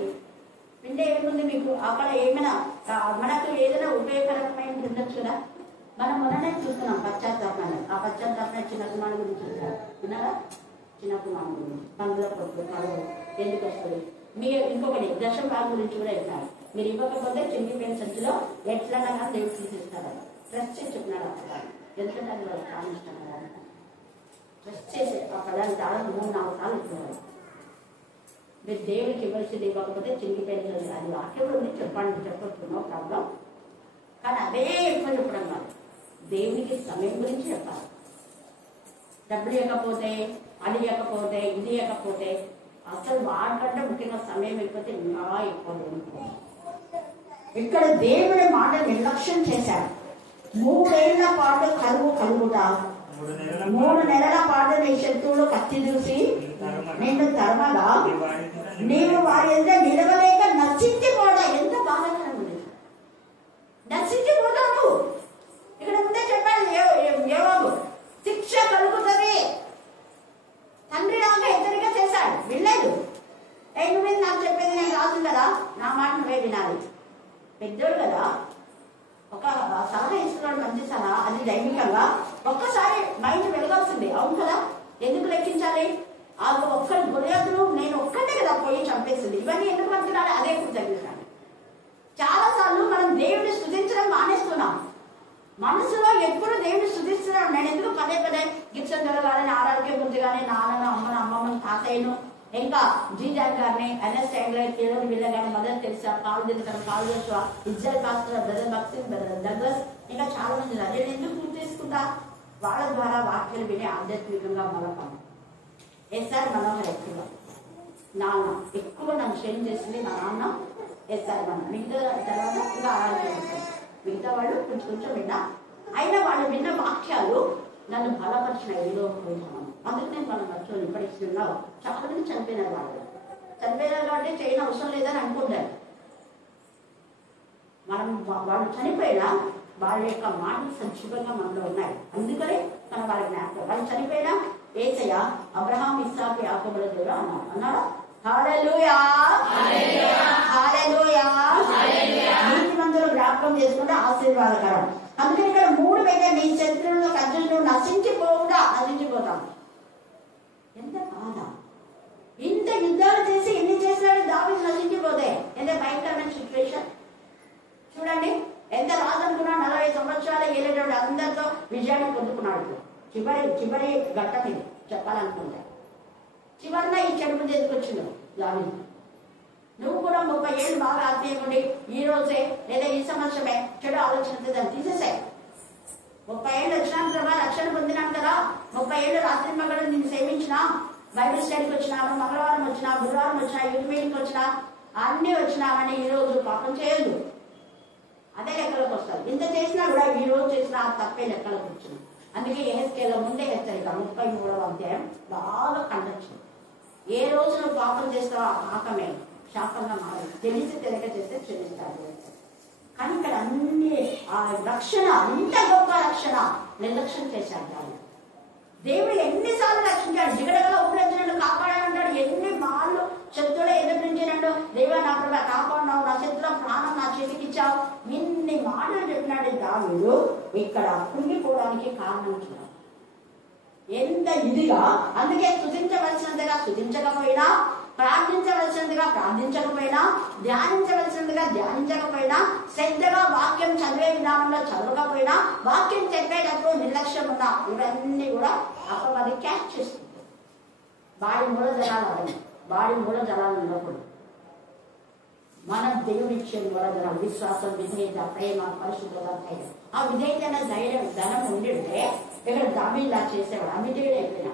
వింటే ఏముంది మీకు అక్కడ ఏమైనా మనకు ఏదైనా ఉపయోగకరమైన ఉండొచ్చు కదా. మనం మొన్ననే చూస్తున్నాం పశ్చాత్తాపాన్ని. ఆ పశ్చాత్తాపాన్ని చిన్న కుమారుడు గురించి చూస్తారు. విన్నారా? చిన్న కుమారుడు గురించి పండుగ పొద్దు కరువు ఎందుకు వస్తుంది. మీరు ఇంకొకటి దశభాగం గురించి కూడా ఇస్తారు. మీరు ఇవ్వకపోతే చిరిగిపోయిన సంచిలో ఎట్లా కానీ దేవుడు తీసేస్తారు. ప్రెస్ చేసి చెప్పినాడు ఆ పదాన్ని. ఎందుకంటే అది వాళ్ళు చాలా ఇష్టం కదా. ప్రెస్ చేసి ఆ పదాన్ని దాదాపు 3-4 సార్లు ఇస్తున్నారు. మీరు దేవుడికి ఇవ్వాల్సింది ఇవ్వకపోతే చిరిగిపోయిన సంచి అది వాక్యం ఉంది, చెప్పొచ్చు, నో ప్రాబ్లం. కానీ అదే ఎక్కువ చెప్పడం కాదు, దేవునికి సమయం గురించి చెప్పాలి. డబ్బులు ఇవ్వకపోతే, అది ఇవ్వకపోతే, ఇది ఇవ్వకపోతే, అసలు వాటికంటే ముఖ్యంగా సమయం అయిపోతే ఇంకా ఎక్కువ. ఇక్కడ దేవుడి మాట నిర్లక్ష్యం చేశాడు. 3 ఏళ్ల పాటు కరువు కలుగుతా. 3 నెలల పాటు నీ శత్రువులు కత్తి దూసి నిన్ను తరమగా నీవు వారి ఎదుట నిలవలేక నశించిపోతా. ఎంత బాధాకరం ఉంది, నశించిపోతావు. ఇక్కడ ముందే చెప్పాడు యోబు, శిక్ష కలుగుతుంది. తండ్రి నాకు హెచ్చరిక చేశాడు, వినలేదు. నువ్వు నాకు చెప్పేది నేను రాదు కదా, నా మాట నువ్వే వినాలి. పెద్దోడు కదా, ఒక సలహా ఇస్తున్నాడు, మంచి సలహా, అది దైవికంగా. ఒక్కసారి మైండ్ వెలగాల్సింది, అవును కదా. ఎందుకు లెక్కించాలి? ఆ ఒక్కడి గొర్రెలు నేను ఒక్కటే కదా పోయి చంపేస్తుంది. ఇవన్నీ ఎందుకు అంటున్నాడు? అదే కృతజ్ఞత. చాలా సార్లు మనం దేవుడిని స్తుతించడం మానేస్తున్నాం. మనసులో ఎప్పుడు దేవుడిని స్తుతిస్తున్నాం. నేను ఎందుకు పదే గిప్సన్ గారిని, ఆరోగ్య బుద్ధి కానీ, నాన్నను, అమ్మను, అమ్మమ్మని, తాతయ్యను, ఇంకా జీజాన్ గారిని, ఎన్ఎస్ టైంలర్, కేరళ వీళ్ళ కానీ, మదర్ తెలుసా, పాలు తెలుసా, పాలు తెలుసా, ఇజ్జల్ పాస్టర్, బ్రదర్ భక్సింగ్, బ్రదర్ డగ్లస్, ఇంకా చాలా మంది. నేను ఎందుకు గుర్తు చేసుకుంటా? వాళ్ళ ద్వారా వాక్యాలు విని ఆధ్యాత్మికంగా మొదలపాను. ఎస్ఆర్ మనోహర్ ఎక్కువ, నాన్న ఎక్కువ నన్ను షేర్ చేసింది మా నాన్న. ఎస్ఆర్ మన మిగతా తర్వాత ఇంకా ఆరోగ్యం, మిగతా వాళ్ళు కొంచెం విన్నా. అయినా వాళ్ళు విన్న వాక్యాలు నన్ను బలపరిచిన ఏదో పోయినాను. అందుకు నేను మనం మర్చిపోయి ఇప్పటికి ఉన్నావు. చాలా మంది చనిపోయినారు. చనిపోయినారు కాబట్టి చేయని అవసరం లేదని అనుకుంటారు. వాళ్ళు చనిపోయినా వాళ్ళ యొక్క మాటలు సజీవంగా మనలో ఉన్నాయి. అందుకనే మనం వాళ్ళ జ్ఞాపకం. వాళ్ళు చనిపోయినా యేసయ్య అబ్రహాం, ఇస్సాకు, యాకోబుల దేవుడు అన్నాడు. హల్లెలూయా, హల్లెలూయా. నీతిమంతులు జ్ఞాపకం చేసుకుంటే ఆశీర్వాదకరం. అందుకని ఇక్కడ 3 మీద నీ శత్రువులు కర్జునులు నశించిపోతాం. ఎంత బాధ! ఇంత యుద్ధాలు చేసి ఎన్ని చేసినాడు దావీదు, నశించిపోతే ఎంత భయంకరమైన సిచ్యువేషన్ చూడండి. ఎంత రాదనుకున్నా 40 సంవత్సరాలు ఏలేటప్పుడు అందరితో విజయాన్ని పొందుకున్నాడు. చివరి ఘట్టం ఇది చెప్పాలనుకుంటా. చివరిన ఈ చెడుపు తీసుకొచ్చిండు దావీదు. నువ్వు కూడా 30 ఏళ్ళు బాగా ఆత్మీయండి, ఈ రోజే లేదా ఈ సంవత్సరమే చెడు ఆలోచన దాన్ని తీసేసాయి. 30 ఏళ్ళు వచ్చినాను కదా, రక్షణ పొందినాను కదా, 30 ఏళ్ళు రాత్రి మగడు నేను సేవించినా, బైబిల్ స్టడీకి వచ్చినాను, మంగళవారం వచ్చినా, గురువారం వచ్చినా, యూత్ మీటింగ్కి వచ్చినా, అన్నీ వచ్చినామని ఈ రోజు పాపం చేయదు. అదే లెక్కలోకి వస్తారు. ఇంత చేసినా కూడా ఈ రోజు చేసినా తప్పే లెక్కలోకి వచ్చింది. అందుకే యెహెజ్కేలు ముందే హెచ్చరిక 33వ అధ్యాయం బాగా ఖండించింది. ఏ రోజు నువ్వు పాపం చేస్తావో ఆ పాపమే శాపంగా మారి తెలిసి తెలియక చేస్తే క్షమిస్తాడు. కానీ ఇక్కడ అన్ని ఆ రక్షణ, అంత గొప్ప రక్షణ నిర్లక్ష్యం చేశాడు. దేవుడు ఎన్నిసార్లు రక్షించాడు. దిగడగా ఉపయోగించినట్టు కాపాడాలంటాడు. ఎన్ని మార్లు శత్రువులు ఎదుర్కొంచినట్టు, దేవా నా ప్రభా కాపాడినావు, నా శత్రుల ప్రాణం నా చేతికి ఇచ్చావు, ఇన్ని మాటలు చెప్పినాడు దావీదు. ఇక్కడ కుంగిపోవడానికి కారణం చూడాలి ఎంత ఇదిగా. అందుకే స్తుతించవలసినంతగా స్తుతించకపోయినా, ప్రార్థించవలసినదిగా ప్రార్థించకపోయినా, ధ్యానించవలసినదిగా ధ్యానించకపోయినా, శ్రద్ధగా వాక్యం చదివే విధానంలో చదవకపోయినా, వాక్యం చెప్పేటప్పుడు నిర్లక్ష్యం ఉన్నా, ఇవన్నీ కూడా అపవాది క్యాచ్ చేస్తుంది. వాడి మూలధనాలు అవన్నీ, వాడి మూలధనాలు ఉన్నప్పుడు మన దేవుడిచ్చే మూలధనం విశ్వాసం, విధేయత, ప్రేమ, పరిశుద్ధత, ధైర్యం. ఆ విధేయత ధైర్యం ధనం ఉండింటే ఇక్కడ దావీదులా చేసేవాడు. అవిధేయుడు అయిపోయినా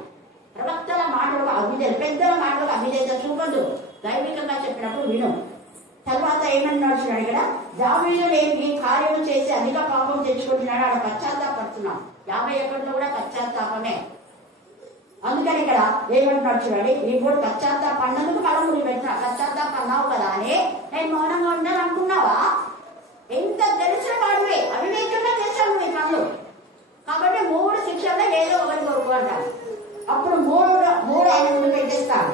ప్రవక్తల మాటలకు అవిధేయ, పెద్దల మాటలకు అవిధేయత చూపద్దు. దైవికంగా చెప్పినప్పుడు విను. తర్వాత ఏమన్నాడు ఇక్కడ, దావీదు నేను ఈ కార్యం చేసి అధిక పాపం తెచ్చుకుంటున్నాడు, ఆడ పశ్చాత్తాపడుతున్నాం. 51లో కూడా పశ్చాత్తాపమే. అందుకని ఇక్కడ ఏమంటున్నాడు చూడండి, ఇప్పుడు పశ్చాత్తాపడినందుకు కళ్ళముడి పెట్టిన పశ్చాత్తాపడినావు కదా అని నేను మౌనంగా ఉండాలి అనుకున్నావా? ఎంత తెలిసిన వాడివే, అవివేకంగా చేశాను మీ పనులు. కాబట్టి 3 శిక్షల్లో ఏదో ఒకటి కొరకు అంటారు. అప్పుడు మూడు ఆయన ముందు పెట్టేస్తాడు.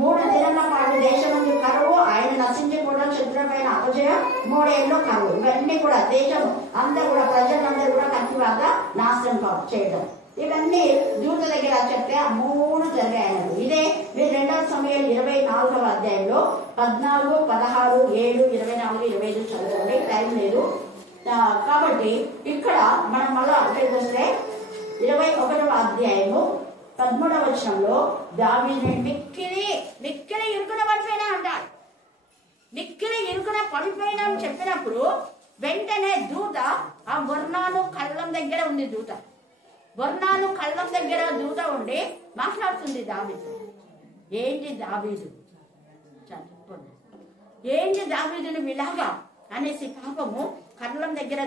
3 దినముల పాటు దేశం నుంచి కరువు, ఆయన నశించకూడదు, శత్రుపైన అపజయం, 3 ఏళ్ళు కరువు. ఇవన్నీ కూడా దేశం అందరూ కూడా ప్రజలందరూ కూడా కత్తివాగా నాశనం చేయడం, ఇవన్నీ దూత దగ్గర చెప్తే ఆ 3 జరిగాయన్నారు. ఇదే మీరు 2వ సమయాలు 24వ అధ్యాయంలో 14, 16, 7, 24, 25 చదవండి, టైం లేదు కాబట్టి. ఇక్కడ మనం మళ్ళా అక్కడికి వస్తే 21వ అధ్యాయము 13వ వచనంలో దావీదు మిక్కిలి ఇరుకున పడిపోయినా అంటారు. మిక్కిలి ఇరుకున పడిపోయినా అని చెప్పినప్పుడు వెంటనే దూత ఆ వర్ణాను కళ్ళం దగ్గర ఉంది. వర్ణాను కళ్ళం దగ్గర దూత ఉండి మాట్లాడుతుంది దావీదు. ఏంటి దావీదు, ఏంటి దావీదును ఇలాగా అనేసి పాపము కళ్ళం దగ్గర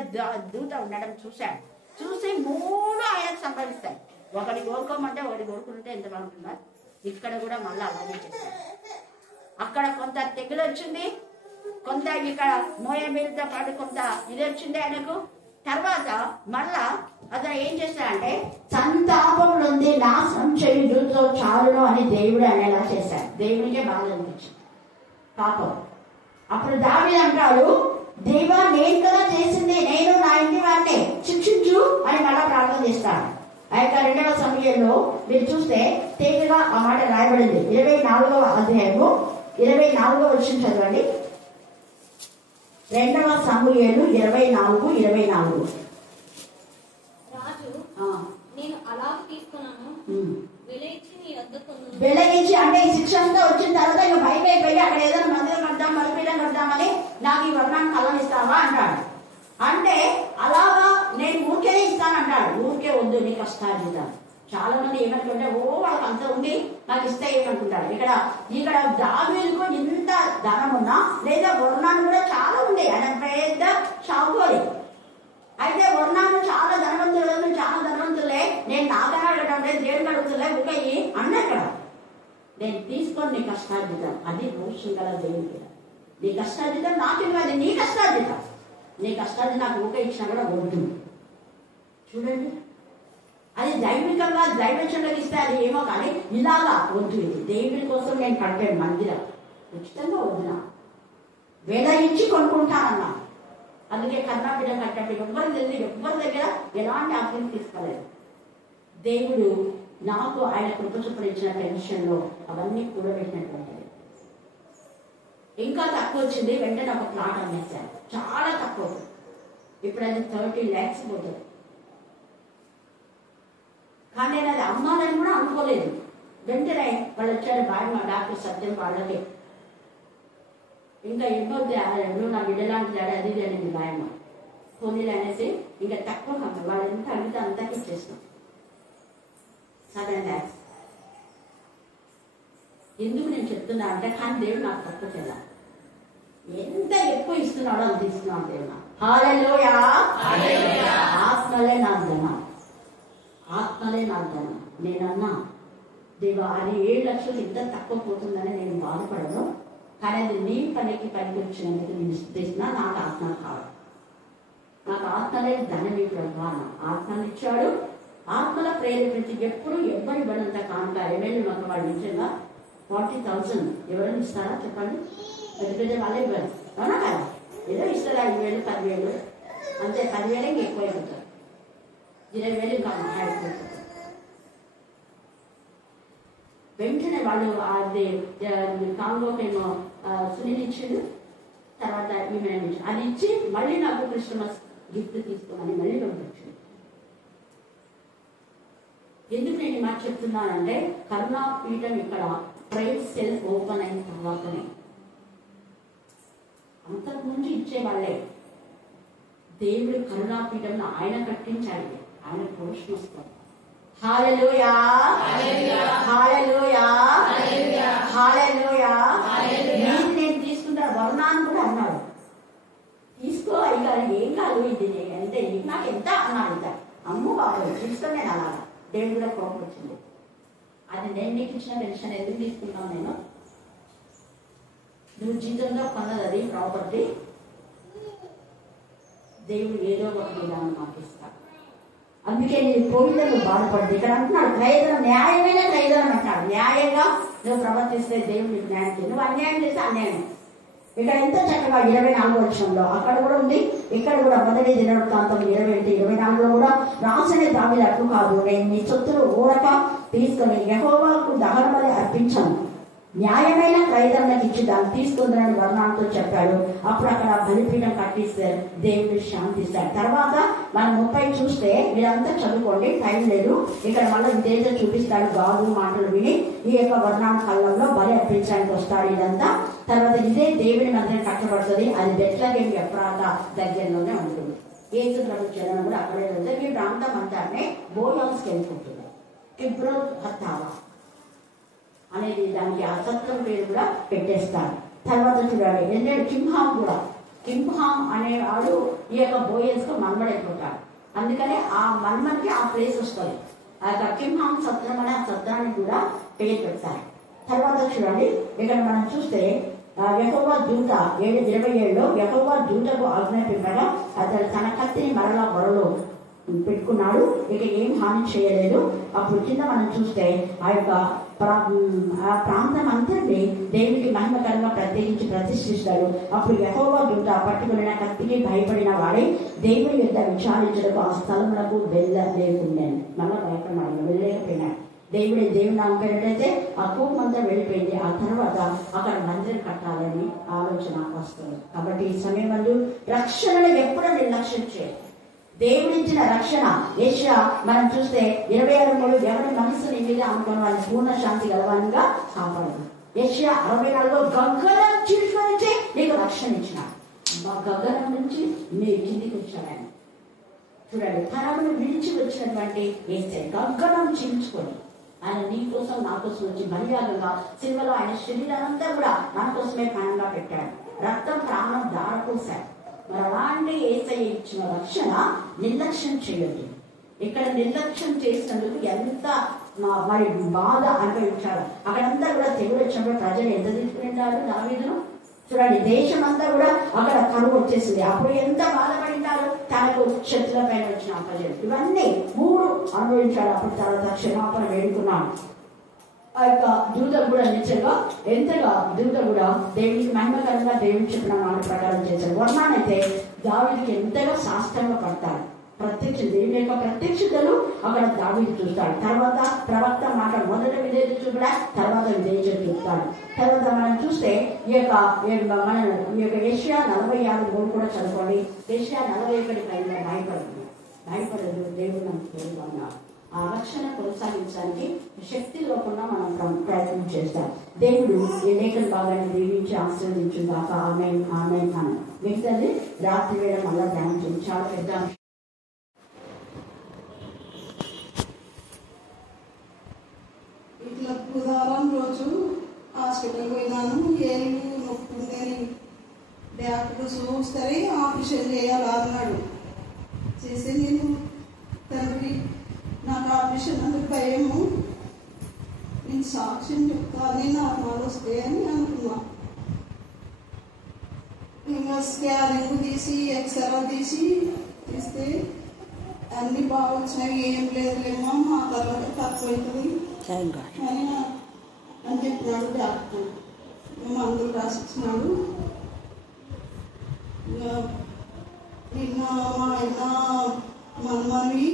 దూత ఉండడం చూశాడు. చూసి 3 ఆయనకు సంభవిస్తాయి. ఒకటి కోరుకోమంటే ఒకటి కోరుకుంటే ఎంత బాగుంటుందా? ఇక్కడ కూడా మళ్ళీ అలాగే చేశాడు. అక్కడ కొంత తెగులు వచ్చింది, కొంత ఇక్కడ మోయబీలతో పాటు కొంత ఇది వచ్చింది ఆయనకు. తర్వాత మళ్ళా అతను ఏం చేశాడంటే సంతాపంలో నాశనం చేయుడుతో చాలును అని దేవుడు అనేలా చేశాడు. దేవునికే బాధ అనిపించింది పాపం. అప్పుడు దావీదు అంటాడు, దేవా నేను కదా చేసింది, నేను నా ఇంటి వారిని శిక్షించు అని మళ్ళా ప్రార్థన చేస్తాడు. ఆ యొక్క 2వ సమయంలో మీరు చూస్తే తేలిగా ఆ మాట రాయబడింది. 24వ అధ్యాయము 24వ వచనం చదవండి. 2వ సమూయేలు 24:24. రాజు నేను అలా తీసుకున్నాను, వెలగించి అంటే ఈ శిక్ష అంతా వచ్చిన తర్వాత ఇక భయపడిపోయి అక్కడ ఏదైనా మందిరం కడదాం, మరిపీఠం కడదామని నాకు ఈ వర్ణాన్ని కళ్ళం ఇస్తావా అంటాడు. అంటే అలాగా నేను ఊరికే ఇస్తానంటాడు. ఊరికే వద్దు, నీ కష్టార్జితం. చాలా మంది ఏమనుకుంటే వాళ్ళకి అంత ఉంది నాకు ఇస్తే ఏమనుకుంటారు. ఇక్కడ దావీదుకు ఇంత ధనం ఉన్నా లేదా వర్ణాన్ని కూడా చాలా ఉంది. ఆయన పెద్ద షాకోలి. అయితే వర్ణాన్ని చాలా ధనవంతులే నేను నాకన్నా అడగడం లేదు, దేవుని అడుగుతులే ఊకయ్యి అన్నాడు. నేను తీసుకొని నీ కష్టార్జితం, అది భవిష్యం గల దేవునికి. నీ కష్టార్జితం నాకు కాదు, నీ కష్టార్జితం. నీ కష్టాన్ని నాకు ఊక ఇచ్చినా కూడా వద్దు. చూడండి, అది దైవికంగా దైవచంలోకి ఇస్తే అది ఏమో, కానీ ఇలాగా వద్దు. ఇది దేవుడి కోసం నేను కట్టాను మందిరం, ఉచితంగా వద్దునా, వేల ఇచ్చి కొనుక్కుంటానన్నా. అందుకే కర్ణాపీఠం కట్టినప్పుడు ఎవ్వరి దగ్గర ఎలాంటి ఆఫీస్ తీసుకోలేదు. దేవుడు నాకు ఆయన కృప చొప్పున ఇచ్చిన పెన్షన్లో అవన్నీ కూడబెట్టినటువంటిది. ఇంకా తక్కువ వచ్చింది, వెంటనే ఒక ప్లాట్ అమ్మేశాను. చాలా తక్కువ, ఇప్పుడు అది 30 lakhs పోతుంది. కానీ నేను అది అమ్మాలని కూడా అనుకోలేదు. వెంటనే వాళ్ళు వచ్చారు, బాయ్ డాక్టర్ సత్యం వాళ్ళకి ఇంకా ఇబ్బంది, నువ్వు నా బిడ్డలాంటి దాడి అది ఇది అనేది బాయమ్మ పోనీలు అనేసి ఇంకా తక్కువ వాళ్ళు ఎంత అడిగితే అంతకి ఇచ్చేసినాం. 7 lakhs. ఎందుకు నేను చెప్తున్నా అంటే, కానీ దేవుడు నాకు తక్కువ చేయాలి. ఎంత ఎక్కువ ఇస్తున్నాడో అంత ఇస్తున్నాడు దేవుడు. హల్లెలూయా. ఆత్మలే నా ధనం, ఆత్మలే నా ధనం. నేనన్నా దేవా అది 7 లక్షలు ఇంత తక్కువ పోతుందని నేను బాధపడను, కానీ అది నీ పనికి వచ్చినందుకు నేను ఇస్తున్నా. నాకు ఆత్మ కావాలి, నాకు ఆత్మలే ధనమే ప్రభా. ఆత్మను ఇచ్చాడు, ఆత్మల ప్రేరేపించి ఎప్పుడు ఎవ్వరి ఇవ్వడంత కానుక. ఎమ్మెల్యే మాకు వాళ్ళు నిజంగా 40,000 ఎవరైనా ఇస్తారా చెప్పండి? పెద్ద పెద్ద వాళ్ళే ఇవ్వాలి, అవునా కదా? ఏదో ఇస్తారా 5,000, 10,000 అంతే. 10,000 ఇంక ఎక్కువ అవుతారు, 20,000 ఇంకా అయిపోతుంది. వెంటనే వాళ్ళు అది కాంగోకేమో సునీల్ ఇచ్చిండు, తర్వాత ఈమె అది ఇచ్చి మళ్ళీ నాకు క్రిస్మస్ గిఫ్ట్ తీసుకోమని మళ్ళీ పంపించింది. ఎందుకు నేను ఈ మాట చెప్తున్నానంటే, కరుణాపీఠం ఇక్కడ ప్రైవేట్ సెల్ ఓపెన్ అయిన తర్వాతనే, అంతకుముందు ఇచ్చేవాళ్ళే. దేవుడు కరుణాపీఠంలో ఆయన కట్టించాలి, ఆయన పోషణ వస్తారు. హల్లెలూయా, హల్లెలూయా, హల్లెలూయా. నేను తీసుకుంటా వర్ణాన్ని కూడా అన్నాడు, తీసుకో అయ్యా ఏం కాదు ఇది అంటే నాకు ఎంత అన్నాడు. ఇంత అమ్ము బాబు తీసుకొని నేను అలాగా దేవుడు కూడా కోపం వచ్చింది. అది నేను నీకు ఇచ్చిన పెన్షన్ ఎందుకు తీసుకున్నాను నేను? నువ్వు జీతంగా కొన్నది అది ప్రాపర్టీ. దేవుడు ఏదో ఒక విధానం మాకు ఇస్తాడు. అందుకే నేను పోయినకు బాధపడింది. ఇక్కడ అంటున్నాడు క్రయధనం, న్యాయమైన క్రయధనం అంటాడు. న్యాయంగా నువ్వు ప్రవర్తిస్తే దేవుడు నీకు న్యాయం చేయాలి. నువ్వు అన్యాయం చేస్తే అన్యాయం. ఇక్కడ ఎంత చక్కగా 24వ వచనంలో అక్కడ కూడా ఉంది, ఇక్కడ కూడా మొదటి దినవృత్తాంతం 20:24 కూడా రాసిన దావీదు అట్లు కాదు, నేను నీ సొత్తులు ఊరక తీసుకుని యెహోవాకు దహన బలి అర్పించను, న్యాయమైన క్రయధనానికి ఇచ్చి దాన్ని తీసుకుందని వర్ణాలతో చెప్పాడు. అప్పుడు అక్కడ బలిపీఠం కట్టిస్తే దేవుడు శాంతిస్తాడు. తర్వాత మనం 30 చూస్తే మీరంతా చదువుకోండి, టైం లేదు. ఇక్కడ మళ్ళీ ఇదేదో చూపిస్తాడు. గాదు మాటలు విని ఈ యొక్క వర్ణాల కళ్ళంలో బలి అర్పించడానికి వస్తాడు. ఇదంతా తర్వాత ఇదే దేవుని మందిరం కట్టబడుతుంది. అది బెత్లెహేము ఎఫ్రాతా దగ్గరలోనే ఉంటుంది. యేసు ప్రభు జనం కూడా అక్కడే ఉంది. ఈ ప్రాంతం అంతానే బోయాస్కి వెళ్ళిపోతుంది. కిబ్రోత్ హత్తావా అనేది దానికి ఆ సత్రం పేరు కూడా పెట్టేస్తారు. తర్వాత చూడాలి ఎన్నడు కింహాం కూడా, కింహాం అనేవాడు ఈ యొక్క బోయస్కు మన్మడైపోతాడు. అందుకనే ఆ మన్మడికి ఆ ప్లేస్ వస్తుంది. ఆ యొక్క కింహాం సత్రం అనే ఆ సత్రానికి కూడా పేరు పెడతారు. తర్వాత చూడండి ఇక్కడ మనం చూస్తే యెహోవా దూత 7:27లో యెహోవా దూతకు ఆజ్ఞాపింపగా అతడు తన కత్తిని మరలా బొరలో పెట్టుకున్నాడు. ఇక ఏం హాని చేయలేదు. అప్పుడు కింద మనం చూస్తే ఆ యొక్క ఆ ప్రాంతం అంతటి దేవునికి మహిమకరంగా ప్రత్యేకించి ప్రతిష్ఠిస్తాడు. అప్పుడు యెహోవా దూత పట్టుకున్న కత్తికి భయపడిన వాడే దేవుని యొక్క విచారించడానికి ఆ స్థలములకు వెళ్ళలేకుండాను. మళ్ళా భయపడినాడు, వెళ్ళలేకపోయినాడు. దేవుని నామకైతే ఆ కోపం అంతా వెళ్ళిపోయింది. ఆ తర్వాత అక్కడ మందిరం కట్టాలని ఆలోచన వస్తుంది. కాబట్టి ఈ సమయంలో రక్షణను ఎప్పుడూ నిర్లక్ష్యం చేయాలి. దేవుడిచ్చిన రక్షణ యెషయా మనం చూస్తే 26:3 ఎవరి మనసుని మీద అనుకున్న వాళ్ళని పూర్ణ శాంతి గలవానిగా కాపాడదు. యెషయా 64లో గగ్గనం చీల్చుకొని నీకు రక్షణ ఇచ్చినాడు. గగ్గనం నుంచి నీ కిందికి వచ్చాడు ఆయన. చూడండి, తనను విడిచి వచ్చినటువంటి యేసయ్య గగ్గనం చీల్చుకొని ఆయన నీ కోసం నా కోసం వచ్చి బలియాగంగా సిలువలో ఆయన శరీరానంతా కూడా నా కోసమే ప్రాణంగా పెట్టాడు. రక్తం ప్రాణం దారపోశాడు. మరి అలాంటి యేసయ్య ఇచ్చిన రక్షణ నిర్లక్ష్యం చేయొద్దు. ఇక్కడ నిర్లక్ష్యం చేసినందుకు ఎంత మరి బాధ అనుభవించాడు. అక్కడంతా కూడా తెగులు వచ్చినప్పుడు ప్రజలు ఎంత తీసుకునింటారు దావీదును. చూడండి, దేశం అంతా కూడా అక్కడ కరువు వచ్చేసింది. అప్పుడు ఎంత బాధపడింటారు. తనకు శత్రుల పైన వచ్చిన ప్రజలు ఇవన్నీ 3 అనుభవించాడు. అప్పుడు తర్వాత క్షమాపణ వేడుకున్నాడు. ఆ యొక్క దూత కూడా నిజంగా ఎంతగా దూత కూడా దేవునికి మహిమకరంగా దేవుని చెప్పిన మాట ప్రకారం చేశాడు. వర్ణానైతే దావీదుకి ఎంతగా శాస్త్రంగా పడతాడు. ప్రత్యక్ష దేవుని యొక్క ప్రత్యక్షతలు అక్కడ దావీదు చూస్తాడు. తర్వాత ప్రవక్త మాట మొదట విధేయత చూపుడా, తర్వాత విధేయత చూపుతాడు. తర్వాత మనం చూస్తే ఈ యొక్క యెషయా 46:3 కూడా చదువుకోండి. యెషయా 41 పైన భయపడదు దేవుడు నాకు తోడుగా ఉన్నాడు. ఆ రక్షణ కొనసాగించడానికి శక్తి లేకుండా మనం ప్రయత్నం చేస్తాం. దేవుడు ఈ లేఖన భాగాన్ని దీవించి ఆశీర్వదించుగాక. ఆమేన్ ఆమేన్ అని మిగతాది రాత్రి వేళ మళ్ళా ధ్యానం చాలా పెద్ద. ఇట్లా బుధవారం రోజు హాస్పిటల్ పోయినాను. ఏళ్ళు నొప్పి ఉందని డాక్టర్ చూస్తే ఆపరేషన్ చేయాలన్నాడు. చేసి నేను తండ్రి నాకు ఆపరేషన్ అందుకు భయము, నేను సాక్ష్యం చెప్తాను, నాకు వాళ్ళు వస్తాయని అనుకున్నా. ఇంకా స్కానింగ్ తీసి ఎక్స్రే తీస్తే అన్ని బాగా వచ్చినాయి. ఏం లేదులేమో మా తర్వాత తక్కువ అవుతుంది అని చెప్పినాడు డాక్టర్. మందులు రాసిచ్చినాడు. నిన్న మా ఆయన మనవి